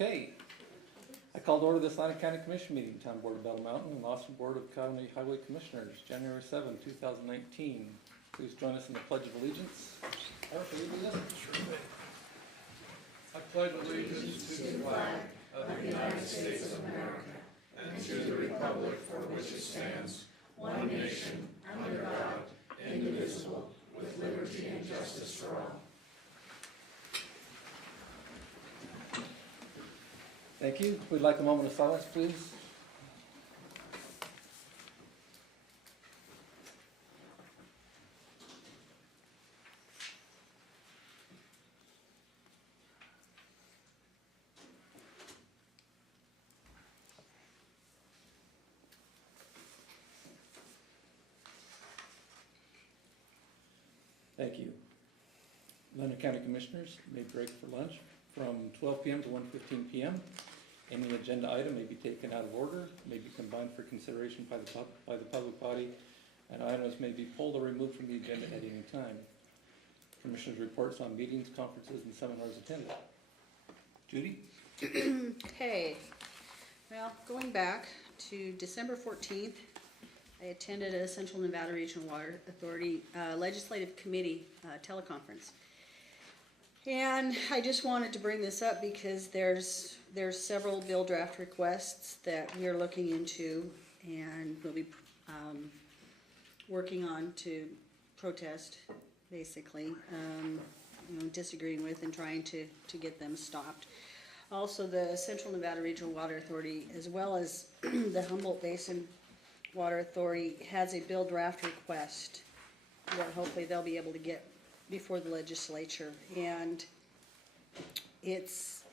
Okay, I called to order this Atlantic County Commission meeting, Town Board of Battle Mountain and Austin Board of County Highway Commissioners, January 7, 2019. Please join us in the Pledge of Allegiance. Art, will you do this? Sure thing. I pledge allegiance to the flag of the United States of America and to the republic for which it stands, one nation, under God, indivisible, with liberty and justice for all. Thank you. We'd like a moment of silence, please. Thank you. Lander County Commissioners may break for lunch from 12 p.m. to 1:15 p.m. Any agenda item may be taken out of order, may be combined for consideration by the public body, and items may be pulled or removed from the agenda at any time. Commissioners' reports on meetings, conferences, and seminars attended. Judy? Okay, well, going back to December 14th, I attended a Central Nevada Regional Water Authority Legislative Committee teleconference. And I just wanted to bring this up because there's several bill draft requests that we are looking into and we'll be working on to protest, basically, disagreeing with and trying to get them stopped. Also, the Central Nevada Regional Water Authority, as well as the Humboldt Basin Water Authority, has a bill draft request that hopefully they'll be able to get before the legislature, and it's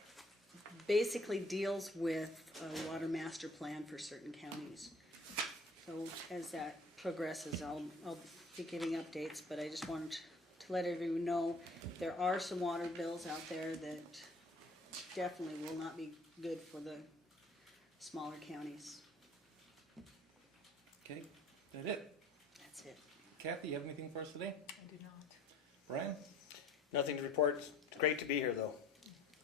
basically deals with a water master plan for certain counties. So as that progresses, I'll be giving updates, but I just wanted to let everyone know there are some water bills out there that definitely will not be good for the smaller counties. Okay, that it? That's it. Kathy, you have anything for us today? I do not. Brian? Nothing to report. It's great to be here, though.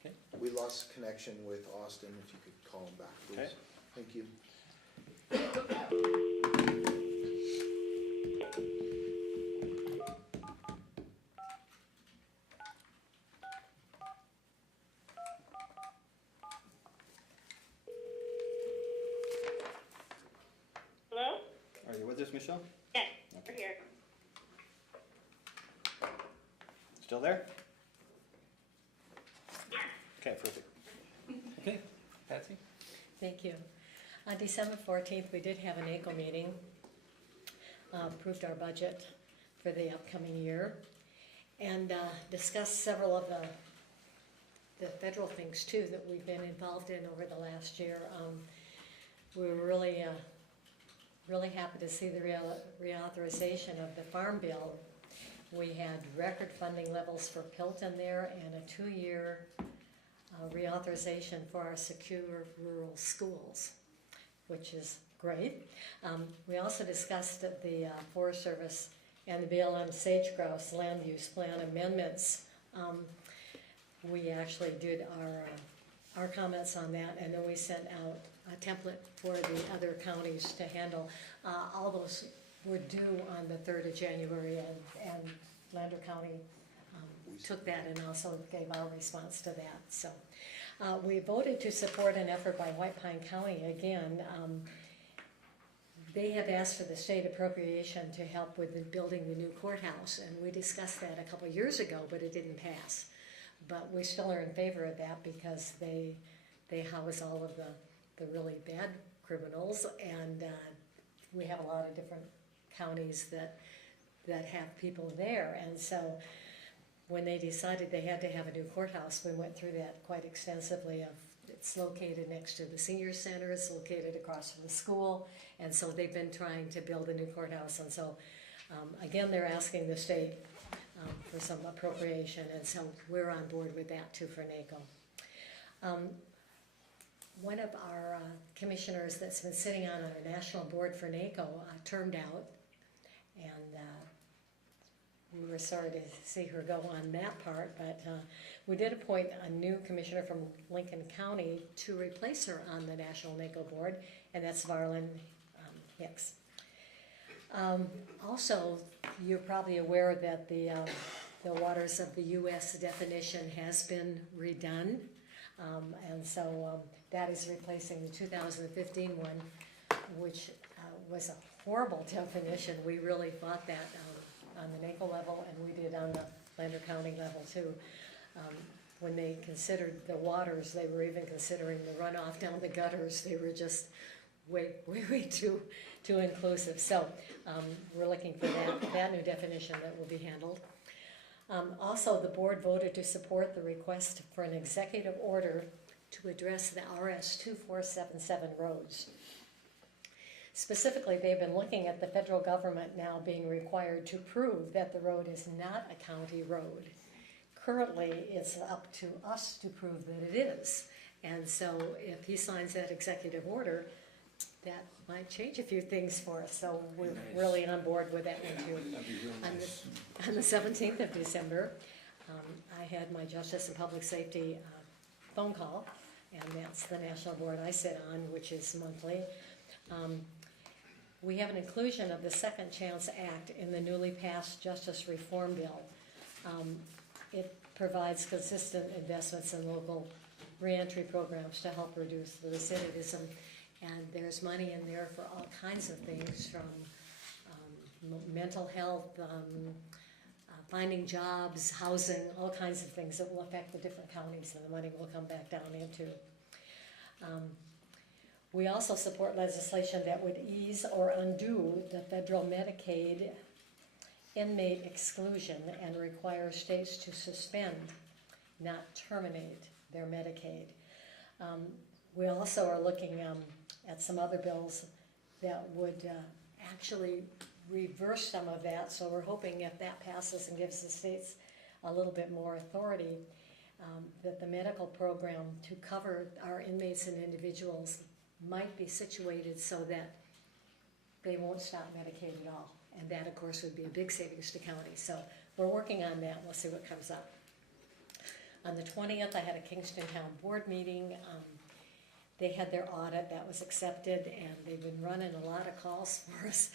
Okay. We lost connection with Austin, if you could call him back, please. Okay. Thank you. Hello? Are you with us, Michelle? Yes, we're here. Still there? Yeah. Okay, perfect. Okay, Patsy? Thank you. On December 14th, we did have an NACO meeting, approved our budget for the upcoming year, and discussed several of the federal things too that we've been involved in over the last year. We were really happy to see the reauthorization of the Farm Bill. We had record funding levels for Pilton there and a 2-year reauthorization for our secure rural schools, which is great. We also discussed the Forest Service and the BLM sage-grouse land use plan amendments. We actually did our comments on that, and then we sent out a template for the other counties to handle. All those were due on the 3rd of January, and Lander County took that and also gave our response to that. So we voted to support an effort by White Pine County again. They have asked for the state appropriation to help with building the new courthouse, and we discussed that a couple of years ago, but it didn't pass. But we still are in favor of that because they house all of the really bad criminals, and we have a lot of different counties that have people there. And so when they decided they had to have a new courthouse, we went through that quite extensively. It's located next to the senior center, it's located across from the school, and so they've been trying to build a new courthouse. And so again, they're asking the state for some appropriation, and so we're on board with that too for NACO. One of our commissioners that's been sitting on our national board for NACO termed out, and we were sorry to see her go on that part, but we did appoint a new commissioner from Lincoln County to replace her on the National NACO Board, and that's Varlin Hicks. Also, you're probably aware that the waters of the U.S. definition has been redone, and so that is replacing the 2015 one, which was a horrible definition. We really fought that on the NACO level, and we did on the Lander County level too. When they considered the waters, they were even considering the runoff down the gutters. They were just way too inclusive. So we're looking for that new definition that will be handled. Also, the board voted to support the request for an executive order to address the RS 2477 roads. Specifically, they've been looking at the federal government now being required to prove that the road is not a county road. Currently, it's up to us to prove that it is. And so if he signs that executive order, that might change a few things for us. So we're really on board with that one too. That'd be real nice. On the 17th of December, I had my Justice and Public Safety phone call, and that's the national board I sit on, which is monthly. We have an inclusion of the Second Chance Act in the newly passed Justice Reform Bill. It provides consistent investments in local reentry programs to help reduce the recidivism, and there's money in there for all kinds of things, from mental health, finding jobs, housing, all kinds of things that will affect the different counties, and the money will come back down into. We also support legislation that would ease or undo the federal Medicaid inmate exclusion and require states to suspend, not terminate, their Medicaid. We also are looking at some other bills that would actually reverse some of that, so we're hoping if that passes and gives the states a little bit more authority, that the medical program to cover our inmates and individuals might be situated so that they won't stop Medicaid at all. And that, of course, would be a big savings to counties. So we're working on that. We'll see what comes up. On the 20th, I had a Kingston Town Board meeting. They had their audit. That was accepted, and they've been running a lot of calls for us.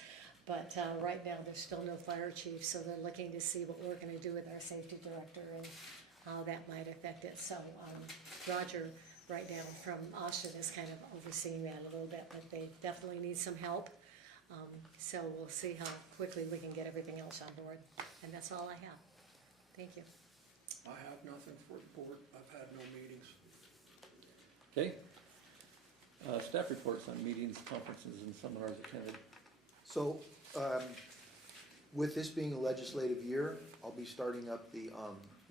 But right now, there's still no fire chief, so they're looking to see what we're going to do with our safety director and how that might affect it. So Roger, right now from Austin, is kind of overseeing that a little bit, but they definitely need some help. So we'll see how quickly we can get everything else on board. And that's all I have. Thank you. I have nothing for the board. I've had no meetings. Okay. Staff reports on meetings, conferences, and seminars attended. So, with this being a legislative year, I'll be starting up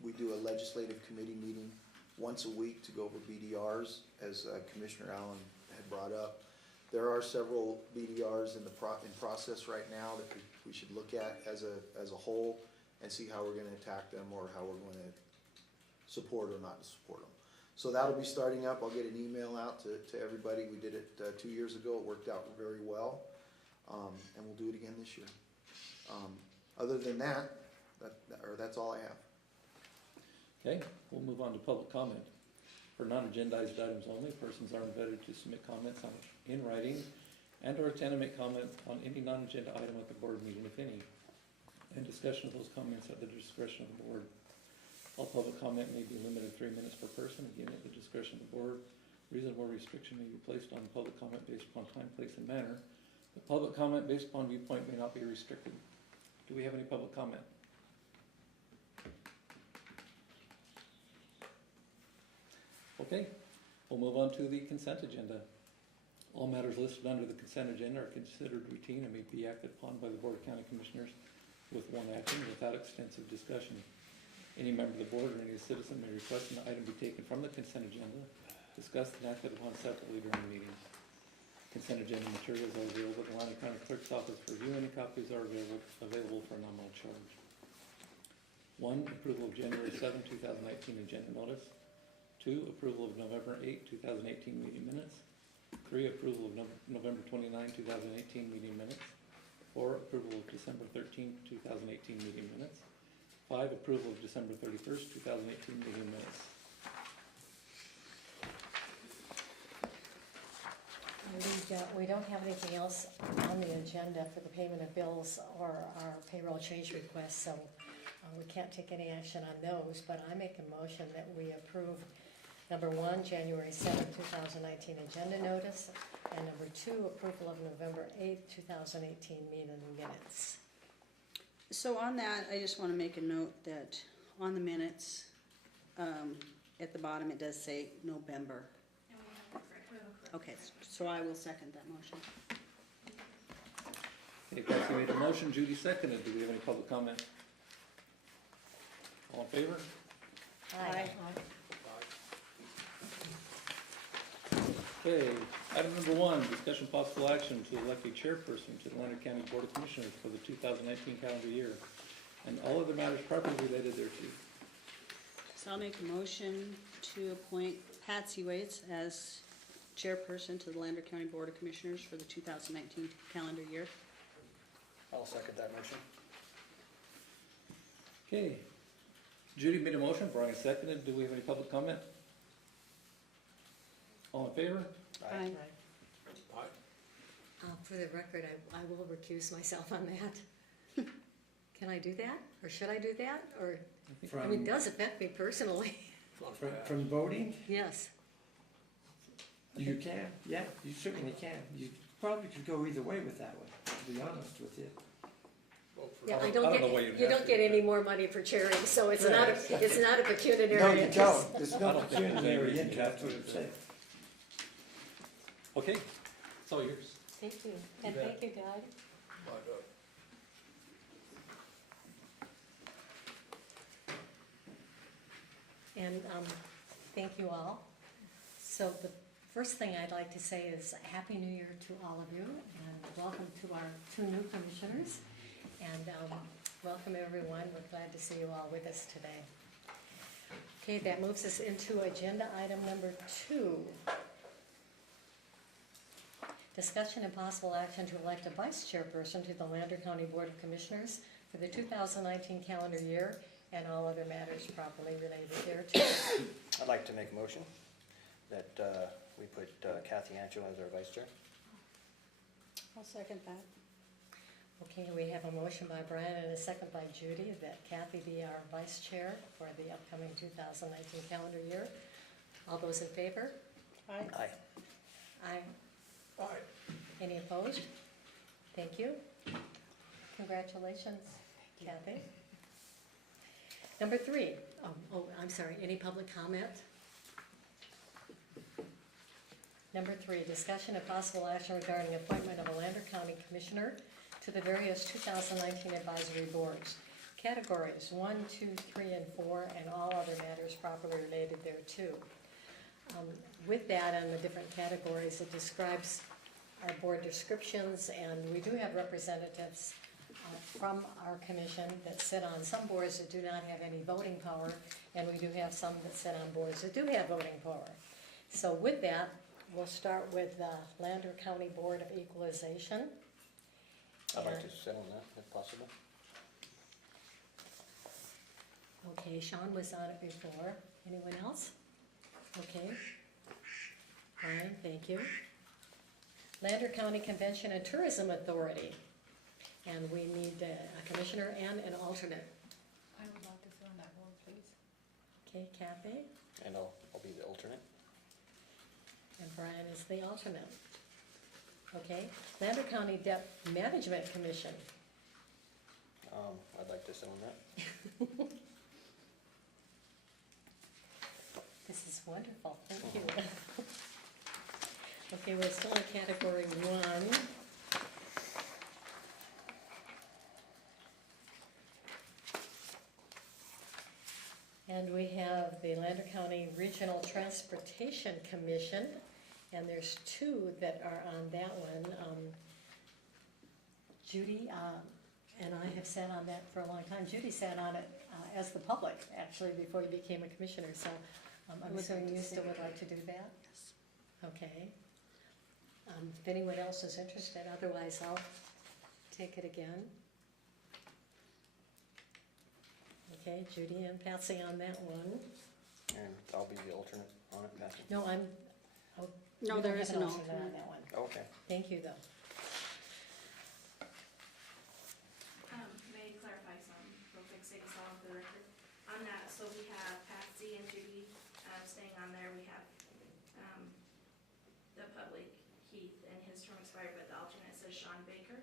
we do a legislative committee meeting once a week to go over BDRs, as Commissioner Allen had brought up. There are several BDRs in process right now that we should look at as a whole and see how we're going to attack them, or how we're going to support or not support them. So that'll be starting up. I'll get an email out to everybody. We did it 2 years ago. It worked out very well, and we'll do it again this year. Other than that's all I have. Okay, we'll move on to public comment. For non-agendized items only, persons are invited to submit comments in writing and or attend and make comment on any non-agenda item at the board meeting, if any. And discussion of those comments at the discretion of the board. All public comment may be limited to 3 minutes per person, again at the discretion of the board. Reasonable restriction may be placed on public comment based upon time, place, and manner. The public comment based upon viewpoint may not be restricted. Do we have any public comment? Okay, we'll move on to the consent agenda. All matters listed under the consent agenda are considered routine and may be acted upon by the Board of County Commissioners with one action without extensive discussion. Any member of the board or any citizen may request an item be taken from the consent agenda, discussed and acted upon separately during the meeting. Consent agenda materials are available at the Lander County Clerk's office for review. Any copies are available for nominal charge. 1, approval of January 7, 2019 agenda notice. 2, approval of November 8, 2018 meeting minutes. 3, approval of November 29, 2018 meeting minutes. 4, approval of December 13, 2018 meeting minutes. 5, approval of December 31st, 2018 meeting minutes. We don't have anything else on the agenda for the payment of bills or our payroll change requests, so we can't take any action on those, but I make a motion that we approve number 1, January 7th, 2019 agenda notice, and number 2, approval of November 8th, 2018 meeting minutes. So on that, I just want to make a note that on the minutes, at the bottom, it does say November. Okay, so I will second that motion. Okay, Patsy made a motion, Judy seconded. Do we have any public comment? All in favor? Aye. Okay, item number 1, discussion possible action to elect a chairperson to the Lander County Board of Commissioners for the 2019 calendar year, and all other matters properly related thereto. So I'll make a motion to appoint Patsy Waits as chairperson to the Lander County Board of Commissioners for the 2019 calendar year. I'll second that motion. Okay, Judy made a motion, Brian seconded. Do we have any public comment? All in favor? Aye. For the record, I will recuse myself on that. Can I do that, or should I do that, or, I mean, it does affect me personally. From voting, Yes. you can, yeah, you certainly can. You probably could go either way with that one, to be honest with you. Yeah, I don't know why you'd you have don't to. get any more money for charity, so it's not, it's not a pecuniary No, you interest. don't, there's I no don't think there's any pecuniary reason you interest, have to. that's what I'm saying. Okay, it's all yours. Thank you, and You bet. thank you, Doug. And thank you all. So the first thing I'd like to say is Happy New Year to all of you, and welcome to our 2 new commissioners. And welcome everyone, we're glad to see you all with us today. Okay, that moves us into agenda item number 2. Discussion and possible action to elect a vice chairperson to the Lander County Board of Commissioners for the 2019 calendar year and all other matters properly related thereto. I'd like to make a motion that we put Kathy Ancho as our vice chair. I'll second that. Okay, we have a motion by Brian and a second by Judy that Kathy be our vice chair for the upcoming 2019 calendar year. All those in favor? Aye. Aye. Aye. Any opposed? Thank you. Congratulations, Kathy. Number 3, I'm sorry, any public comment? Number 3, discussion and possible action regarding appointment of a Lander County Commissioner to the various 2019 advisory boards. Categories 1, 2, 3, and 4, and all other matters properly related thereto. With that and the different categories, it describes our board descriptions, and we do have representatives from our commission that sit on some boards that do not have any voting power, and we do have some that sit on boards that do have voting power. So with that, we'll start with the Lander County Board of Equalization. I'd like to sit on that, if possible. Okay, Sean was on it before. Anyone else? Okay. Fine, thank you. Lander County Convention and Tourism Authority. And we need a commissioner and an alternate. I would like to fill in that role, please. Okay, Kathy, And I'll be the alternate. and Brian is the alternate. Okay, Lander County Debt Management Commission. I'd like to sit on that. This is wonderful, thank you. Okay, we're still in category 1. And we have the Lander County Regional Transportation Commission, and there's 2 that are on that one. Judy and I have sat on that for a long time. Judy sat on it as the public, actually, before you became a commissioner, so I'm assuming you still would like to do that? Yes. Okay. If anyone else is interested, otherwise I'll take it again. Okay, Judy and Patsy on that one. And I'll be the alternate on it, Patsy. No, oh, No, we there don't is have an on alternate. that one. Okay. Thank you, though. May I clarify some real quick, sake of song for the record? On that, so we have Patsy and Judy, staying on there, we have, the public, Keith, and his term expired, but the alternate says Sean Baker,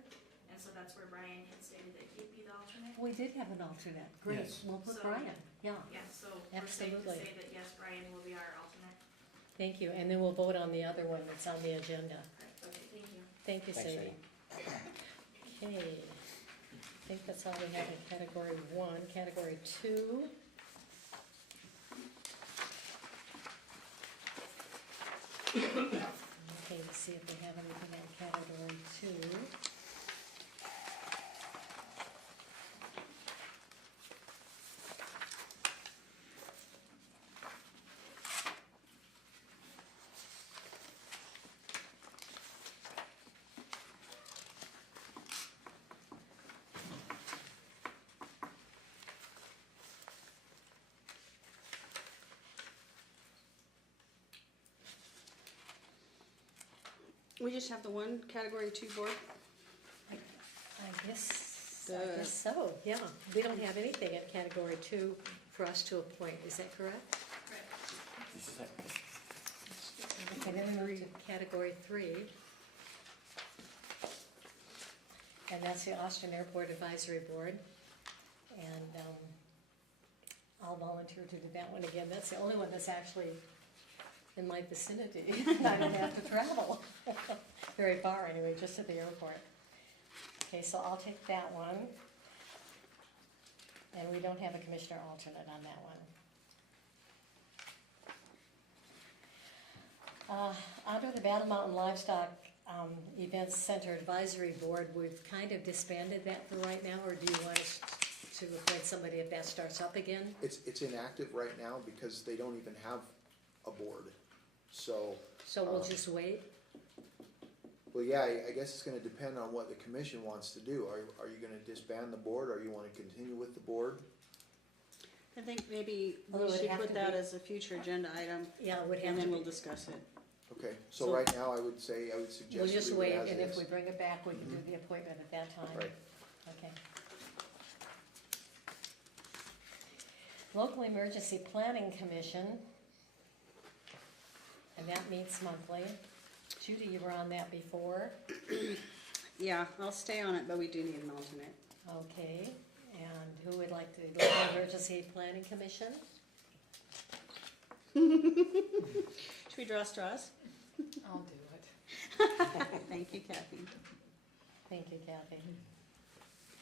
and so that's where Brian had stated that he'd be the alternate. We did have an alternate. Great, Yes. we'll put So- Brian, yeah. Yeah, so we're safe to Absolutely. say that, yes, Brian will be our alternate. Thank you, and then we'll vote on the other one that's on the agenda. Correct, okay, thank you. Thank you, Thanks, Sadie. Okay, I think that's all we have in category one. Category two. Okay, let's see if we have anything on category two. We just have the one category 2 board. I guess so, yeah. We don't have anything at category two for us to appoint, is that correct? Correct. Okay, then we move to category three. And that's the Austin Airport Advisory Board. And I'll volunteer to do that one again. That's the only one that's actually in my vicinity. I don't have to travel very far anyway, just to the airport. Okay, so I'll take that one. And we don't have a commissioner alternate on that one. Under the Battle Mountain Livestock Events Center Advisory Board, we've kind of disbanded that for right now, or do you want us to appoint somebody if that starts up again? It's inactive right now because they don't even have a board. So, So we'll just wait? well, yeah, I guess it's gonna depend on what the commission wants to do. Are you gonna disband the board, or you wanna continue with the board? I think maybe Well, it we would should have put to that be- as a future agenda item, Yeah, it would have and to then be. we'll discuss it. Okay, So- so right now I would We'll suggest just leave wait, it as and if is. we bring it back, we can do the appointment at that time. Right. Okay. Local Emergency Planning Commission, and that meets monthly. Judy, you were on that before. Yeah, I'll stay on it, but we do need an alternate. Okay, and who would like the Local Emergency Planning Commission? Should we draw straws? I'll do it. Thank you, Kathy. Thank you, Kathy.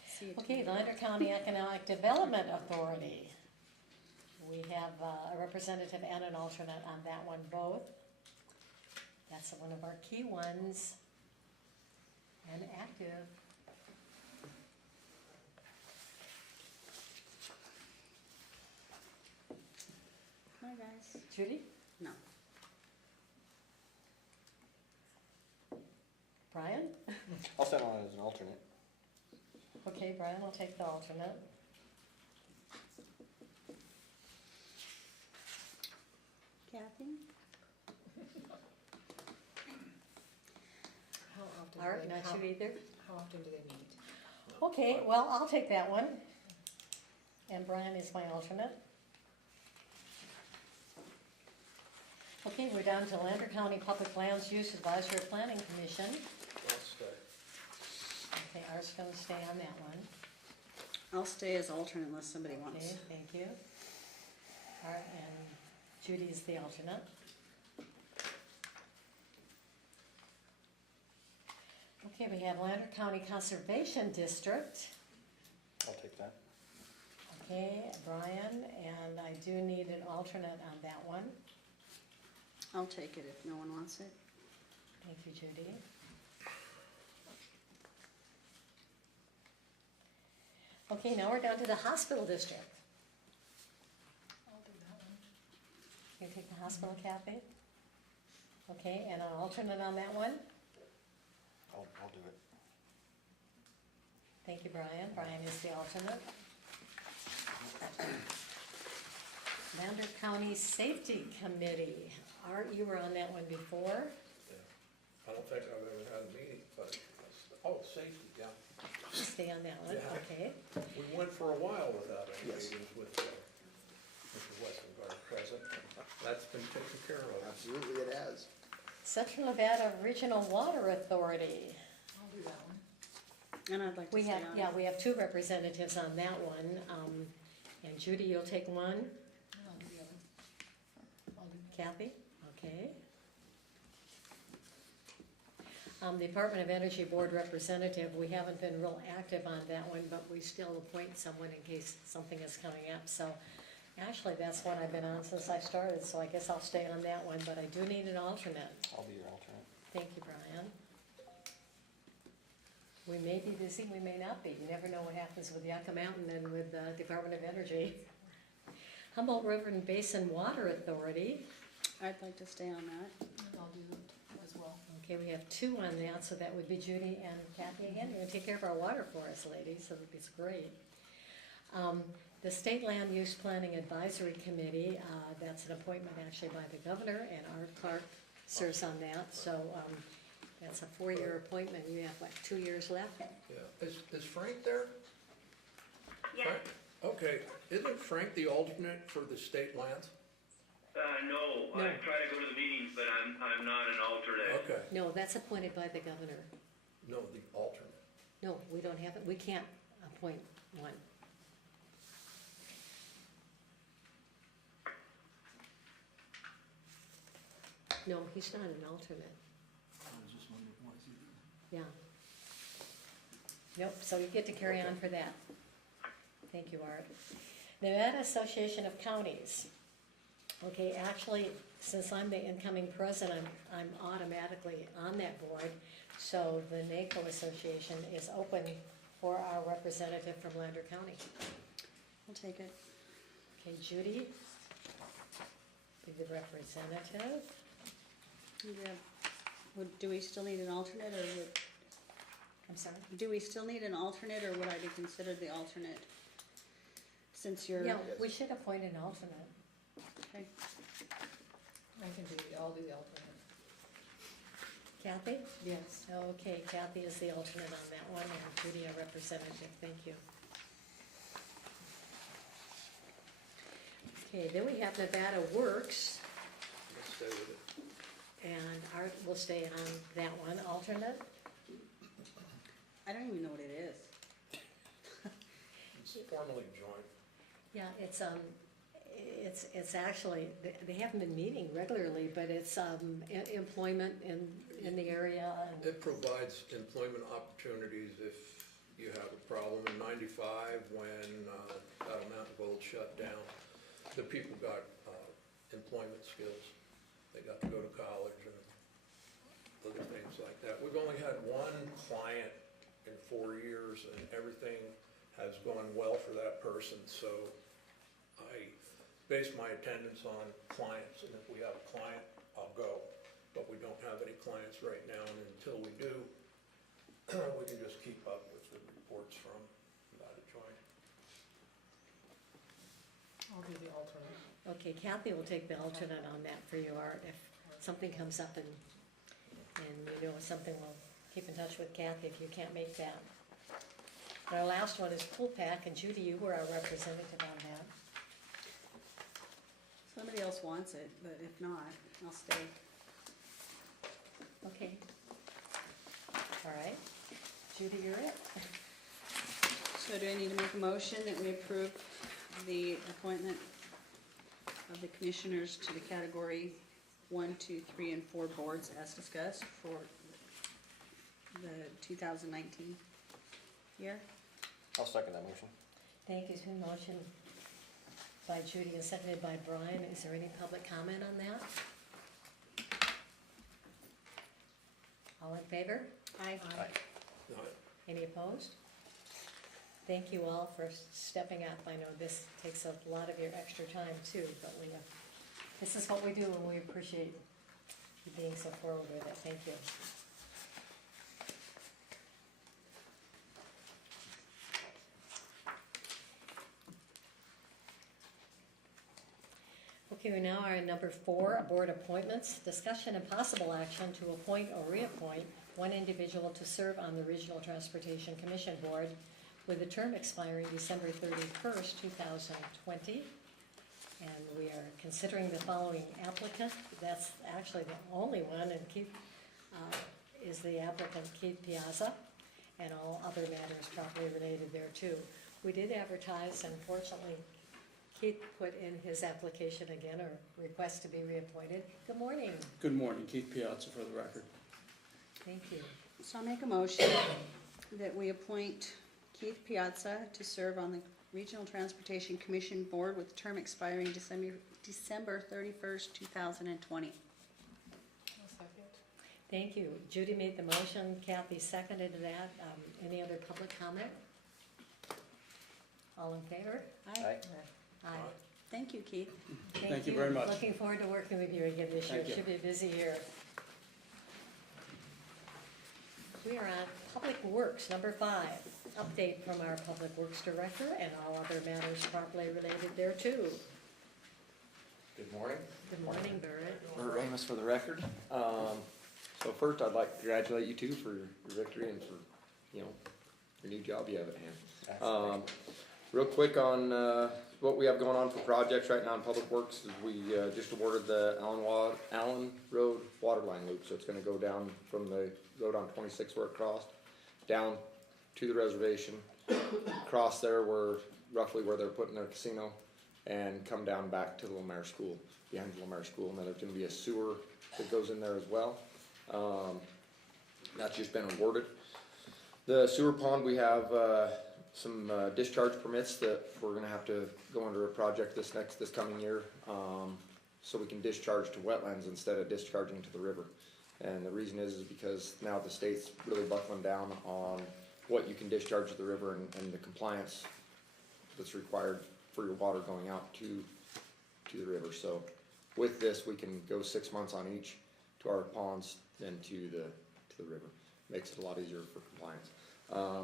See you Okay, tomorrow. Lander County Economic Development Authority. We have a representative and an alternate on that one both. That's one of our key ones and active. Hi, guys. Judy? No. Brian? I'll stand on it as an alternate. Okay, Brian will take the alternate. Kathy? How often Art, do they, not you either? how often do they meet? Okay, well, I'll take that one. And Brian is my alternate. Okay, we're down to Lander County Public Lands Use Advisory Planning Commission. Okay, Art's gonna stay on that one. I'll stay as alternate unless somebody Okay, wants. thank you. Art and Judy is the alternate. Okay, we have Lander County Conservation District. I'll take that. Okay, Brian, and I do need an alternate on that one. I'll take it if no one wants it. Thank you, Judy. Okay, now we're down to the hospital district. I'll do that one. You take the hospital, Kathy? Okay, and an alternate on that one? I'll do it. Thank you, Brian. Brian is the alternate. Lander County Safety Committee. Art, you were on that one before. I don't think I've ever had a meeting, but, oh, safety, yeah. Stay on that one, Yeah. okay. We went for a while without any Yes. meetings with Mr. Westengard present. That's been taken care of. Absolutely it has. Central Nevada Regional Water Authority. I'll do that one. And I'd like to We stay have, on. yeah, we have two representatives on that one. And Judy, you'll take one. And I'll do the other. I'll do that. Kathy, okay. Department of Energy Board Representative, we haven't been real active on that one, but we still appoint someone in case something is coming up, so. Actually, that's one I've been on since I started, so I guess I'll stay on that one, but I do need an alternate. I'll be your alternate. Thank you, Brian. We may be busy, we may not be, you never know what happens with Yucca Mountain and with the Department of Energy. Humboldt River and Basin Water Authority. I'd like to stay on that. And I'll do it as well. Okay, we have two on that, so that would be Judy and Kathy again. You're gonna take care of our water for us, ladies, so it's great. The State Land Use Planning Advisory Committee, that's an appointment actually by the governor, and Art Clark serves on that, so, that's a 4-year appointment. You have, what, 2 years left? Yeah, is Frank there? Yes. Frank? Okay, isn't Frank the alternate for the state lands? No, No. I try to go to the meetings, but I'm not an alternate. Okay, No, that's appointed by the governor. no, the alternate. No, we don't have it, we can't appoint one. No, he's not an alternate. Yeah. Nope, so you get to carry on for that. Thank you, Art. Nevada Association of Counties. Okay, actually, since I'm the incoming president, I'm automatically on that board. So the NACO Association is open for our representative from Lander County. I'll take it. Okay, Judy, be the representative. Yeah. Do we still need an alternate, or I'm sorry? do we still need an alternate, or would I be considered the alternate? Since you're. Yeah, we should appoint an alternate. Okay. I'll do the alternate. Kathy? Yes. Okay, Kathy is the alternate on that one, and Judy a representative, thank you. Okay, then we have Nevada Works, Let's stay with it. and Art will stay on that one, alternate. I don't even know what it is. It's formally joined. Yeah, it's actually, they haven't been meeting regularly, but it's, employment in the area and. It provides employment opportunities if you have a problem. In '95, when Battle Mountain Gold shut down, the people got employment skills. They got to go to college and other things like that. We've only had one client in 4 years, and everything has gone well for that person, so I base my attendance on clients, and if we have a client, I'll go. But we don't have any clients right now, and until we do, we can just keep up with the reports from Nevada Joint. I'll do the alternate. Okay, Kathy will take the alternate on that for you, Art, if something comes up and you know something, we'll keep in touch with Kathy if you can't make that. And our last one is Pool Pack, and Judy, you were our representative on that. Somebody else wants it, but if not, I'll stay. Okay. All right. Judy, you're it. So do I need to make a motion that we approve the appointment of the commissioners to the category 1, 2, 3, and 4 boards as discussed for the 2019 year? I'll second that motion. Thank you. It's been motioned by Judy and seconded by Brian. Is there any public comment on that? All in favor? Aye. Aye. Now, Any opposed? Thank you all for stepping up. I know this takes a lot of your extra time too, but this is what we do and we appreciate you being so forward with it. Thank you. Okay, we now are at number 4, board appointments. Discussion and possible action to appoint or reappoint one individual to serve on the Regional Transportation Commission Board with a term expiring December 31st, 2020. And we are considering the following applicant. That's actually the only one, and Keith is the applicant, Keith Piazza, and all other matters properly related there too. We did advertise, unfortunately, Keith put in his application again, or request to be reappointed. Good morning. Good morning, Keith Piazza for the record. Thank you. So I'll make a motion that we appoint Keith Piazza to serve on the Regional Transportation Commission Board with term expiring December 31st, 2020. I'll second. Thank you. Judy made the motion, Kathy seconded that. Any other public comment? All in favor? Aye. Aye. Thank you, Keith. Thank you very much. Looking forward to working with you again this year. Thank you. Should be a busy year. We are on Public Works, number 5. Update from our Public Works Director and all other matters properly related there too. Good morning. Good morning, Barrett. Bert Ramus for the record. So first, I'd like to congratulate you two for your victory and for, your new job you have at hand. Real quick on what we have going on for projects right now in Public Works is we just awarded the Allen Road water line loop. So it's gonna go down from the road on 26 where it crossed, down to the reservation, across there roughly where they're putting their casino, and come down back to the Lemare School, behind the Lemare School. And then there's gonna be a sewer that goes in there as well. That's just been awarded. The sewer pond, we have some discharge permits that we're gonna have to go under a project this coming year, so we can discharge to wetlands instead of discharging to the river. And the reason is because now the state's really buckling down on what you can discharge to the river and the compliance that's required for your water going out to the river. So with this, we can go 6 months on each to our ponds than to the river. Makes it a lot easier for compliance.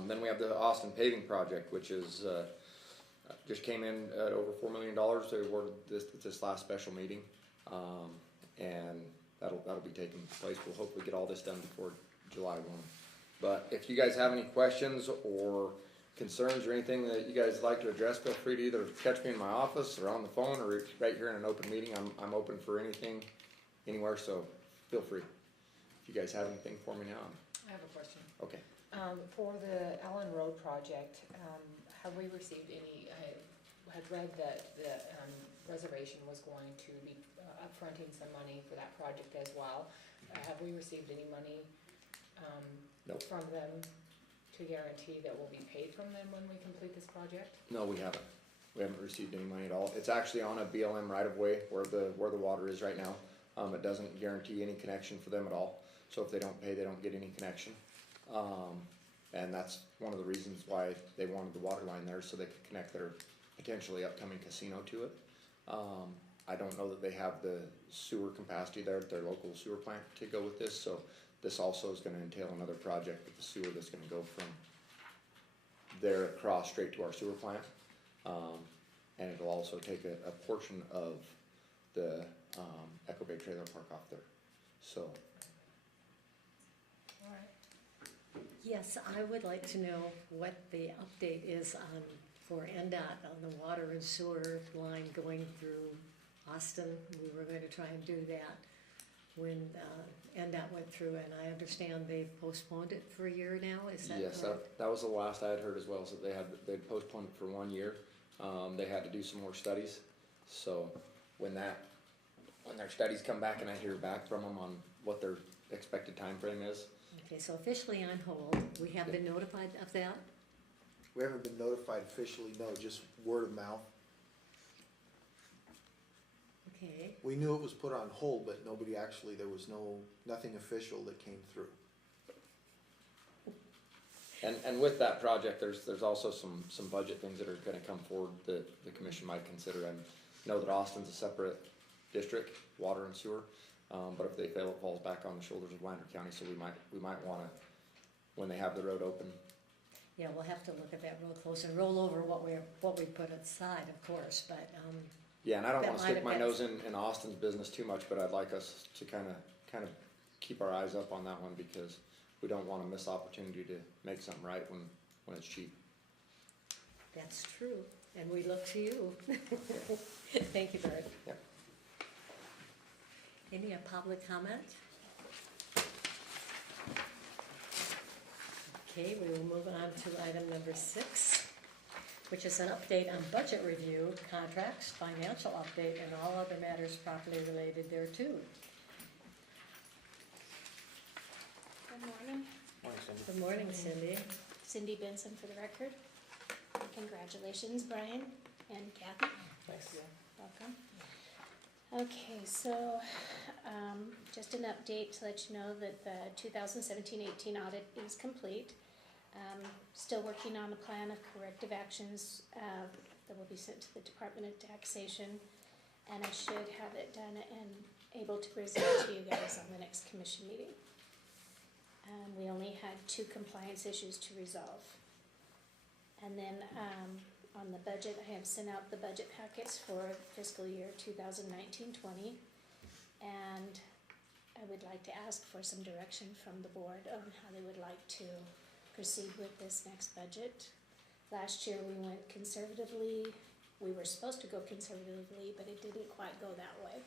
Then we have the Austin paving project, which is just came in at over $4 million. They awarded this last special meeting, and that'll be taking place. We'll hopefully get all this done before July 1. But if you guys have any questions or concerns or anything that you guys like to address, feel free to either catch me in my office or on the phone or right here in an open meeting. I'm open for anything, anywhere. So feel free. If you guys have anything for me now. I have a question. Okay. For the Allen Road project, have we received any, I had read that the reservation was going to be upfronting some money for that project as well. Have we received any money Nope. from them to guarantee that we'll be paid from them when we complete this project? No, we haven't. We haven't received any money at all. It's actually on a BLM right of way where the water is right now. It doesn't guarantee any connection for them at all. So if they don't pay, they don't get any connection. And that's one of the reasons why they wanted the water line there, so they could connect their potentially upcoming casino to it. I don't know that they have the sewer capacity there at their local sewer plant to go with this, so this also is gonna entail another project with the sewer that's gonna go from there across straight to our sewer plant. And it'll also take a portion of the Echo Bay Trailer Park off there, so. All right. Yes, I would like to know what the update is on, for NDOT on the water and sewer line going through Austin. We were going to try and do that when NDOT went through, and I understand they've postponed it for a year now, is that Yes, correct? that was the last I had heard as well, so they'd postponed it for 1 year. They had to do some more studies, so when their studies come back and I hear back from them on what their expected time frame is. Okay, so officially on hold, we have been notified of that? We haven't been notified officially, no, just word of mouth. Okay, We knew it was put on hold, but nobody actually, there was nothing official that came through. And with that project, there's also some budget things that are gonna come forward that the commission might consider. And know that Austin's a separate district, water and sewer, but if they fail, it falls back on the shoulders of Lander County, so we might wanna, when they have the road open. yeah, we'll have to look at that real close and roll over what we put aside, of course, but, Yeah, and I don't That wanna might stick have my been- nose in Austin's business too much, but I'd like us to kinda keep our eyes up on that one, because we don't wanna miss opportunity to make something right when it's cheap. That's true, and we look to you. Thank you, Bert. Yep. Any public comment? Okay, we will move on to item number 6, which is an update on budget review, contracts, financial update, and all other matters properly related thereto. Good morning. Good morning, Cindy. Cindy Benson for the record. And congratulations, Brian and Kathy. Thanks. Welcome. Okay, so just an update to let you know that the 2017-18 audit is complete. Still working on a plan of corrective actions that will be sent to the Department of Taxation. And I should have it done and able to present to you guys on the next commission meeting. We only had 2 compliance issues to resolve. And then on the budget, I have sent out the budget packets for fiscal year 2019-20. And I would like to ask for some direction from the board on how they would like to proceed with this next budget. Last year we went conservatively. We were supposed to go conservatively, but it didn't quite go that way.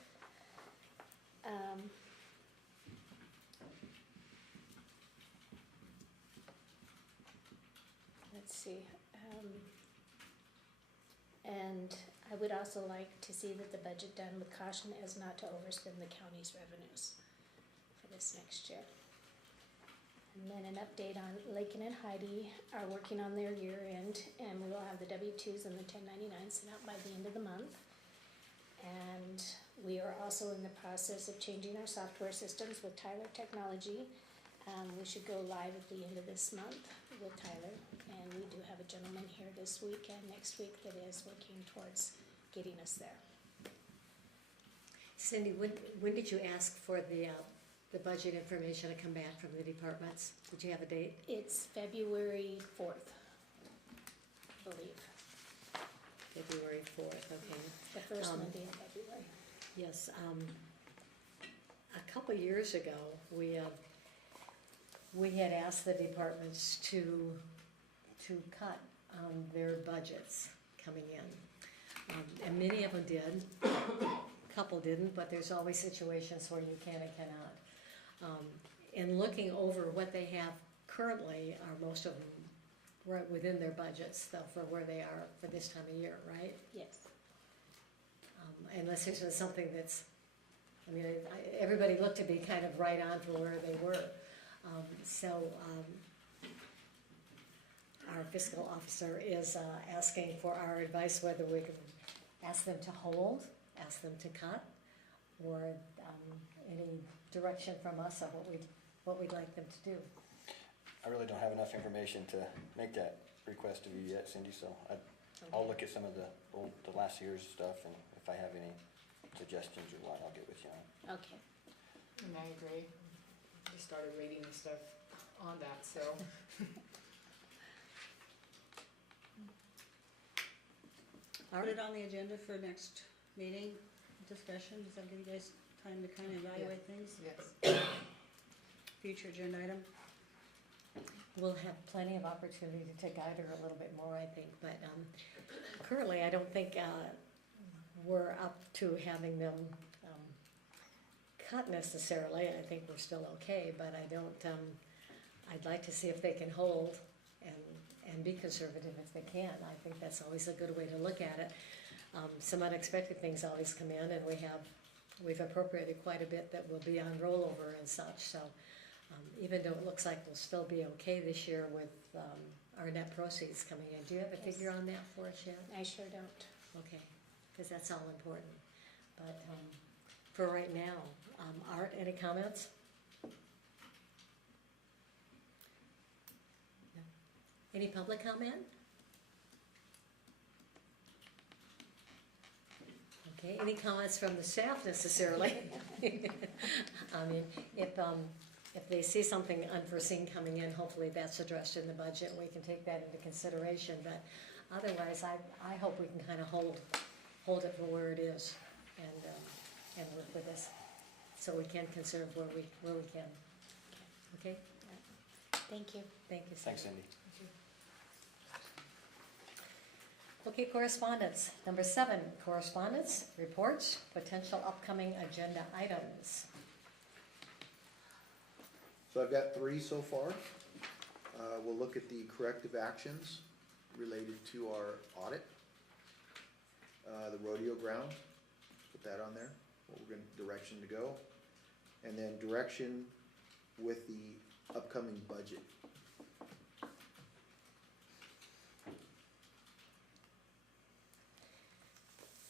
Let's see. And I would also like to see that the budget done with caution as not to overspend the county's revenues for this next year. And then an update on Lakin and Heidi are working on their year end, and we will have the W-2s and the 1099s sent out by the end of the month. And we are also in the process of changing our software systems with Tyler Technology. We should go live at the end of this month with Tyler, and we do have a gentleman here this week and next week that is working towards getting us there. Cindy, when did you ask for the budget information to come back from the departments? Did you have a date? It's February 4th, I believe, February 4th, okay. the first Monday in February. Yes, a couple years ago, we had asked the departments to cut their budgets coming in. And many of them did, a couple didn't, but there's always situations where you can and cannot. In looking over what they have currently, are most of them right within their budgets, though, for where they are for this time of year, right? Yes. Unless there's something that's, I mean, everybody looked to be kind of right on for where they were. Our fiscal officer is asking for our advice whether we can ask them to hold, ask them to cut, or any direction from us on what we'd like them to do. I really don't have enough information to make that request of you yet, Cindy, so I'll look at some of the last year's stuff, and if I have any suggestions or what, I'll get with you on. Okay. And I agree. Just started reading the stuff on that, so. Put it on the agenda for next meeting, discussion, does that give you guys time to kind of evaluate things? Yes. Future agenda item? We'll have plenty of opportunity to guide her a little bit more, I think, but currently I don't think we're up to having them cut necessarily. I think we're still okay, but I don't, I'd like to see if they can hold and be conservative if they can. I think that's always a good way to look at it. Some unexpected things always come in, and we've appropriated quite a bit that will be on rollover and such, so even though it looks like we'll still be okay this year with our net proceeds coming in. Do you have a figure on that for us yet? I sure don't. Okay, because that's all important. But for right now, Art, any comments? No. Any public comment? Okay, any comments from the staff necessarily? I mean, if they see something unforeseen coming in, hopefully that's addressed in the budget, and we can take that into consideration, but otherwise, I hope we can kind of hold hold it for where it is and work with us. So we can conserve where we can. Okay? Thank you. Thank you, Cindy. Thanks, Cindy. Okay, correspondence. Number 7, correspondence, reports, potential upcoming agenda items. So I've got 3 so far. We'll look at the corrective actions related to our audit. The rodeo ground, put that on there, what we're gonna, direction to go. And then direction with the upcoming budget.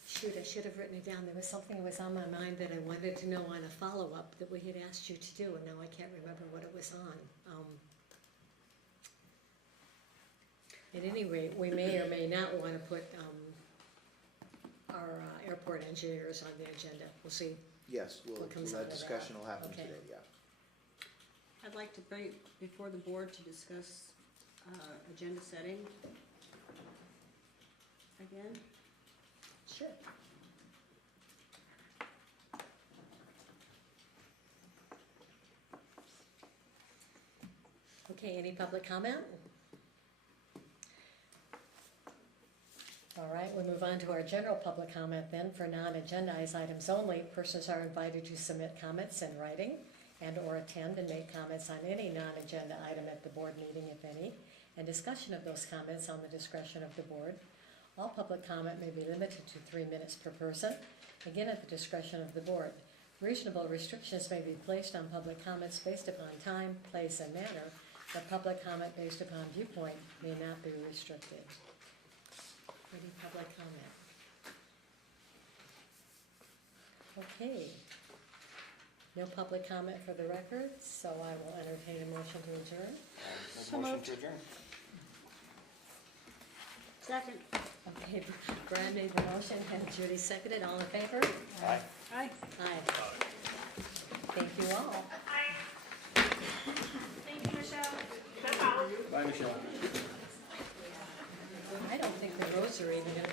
Shoot, I should have written it down. There was something that was on my mind that I wanted to know on a follow-up that we had asked you to do, and now I can't remember what it was on. At any rate, we may or may not want to put our airport engineers on the agenda. We'll see. Yes, What comes out of that that? discussion will happen Okay. today, yeah. I'd like to bring before the board to discuss agenda setting again. Sure. Okay, any public comment? All right, we'll move on to our general public comment then. For non-agendized items only, persons are invited to submit comments in writing and/or attend and make comments on any non-agenda item at the board meeting, if any, and discussion of those comments on the discretion of the board. All public comment may be limited to 3 minutes per person, again at the discretion of the board. Reasonable restrictions may be placed on public comments based upon time, place, and manner, but public comment based upon viewpoint may not be restricted. Any public comment? Okay. No public comment for the record, so I will entertain a motion to adjourn. Motion to adjourn. Second. Okay, Brian made the motion, and Judy seconded. All in favor? Aye. Aye. Aye. Thank you all. Hi. Thank you, Michelle. Bye, Michelle. I don't think the roads are even gonna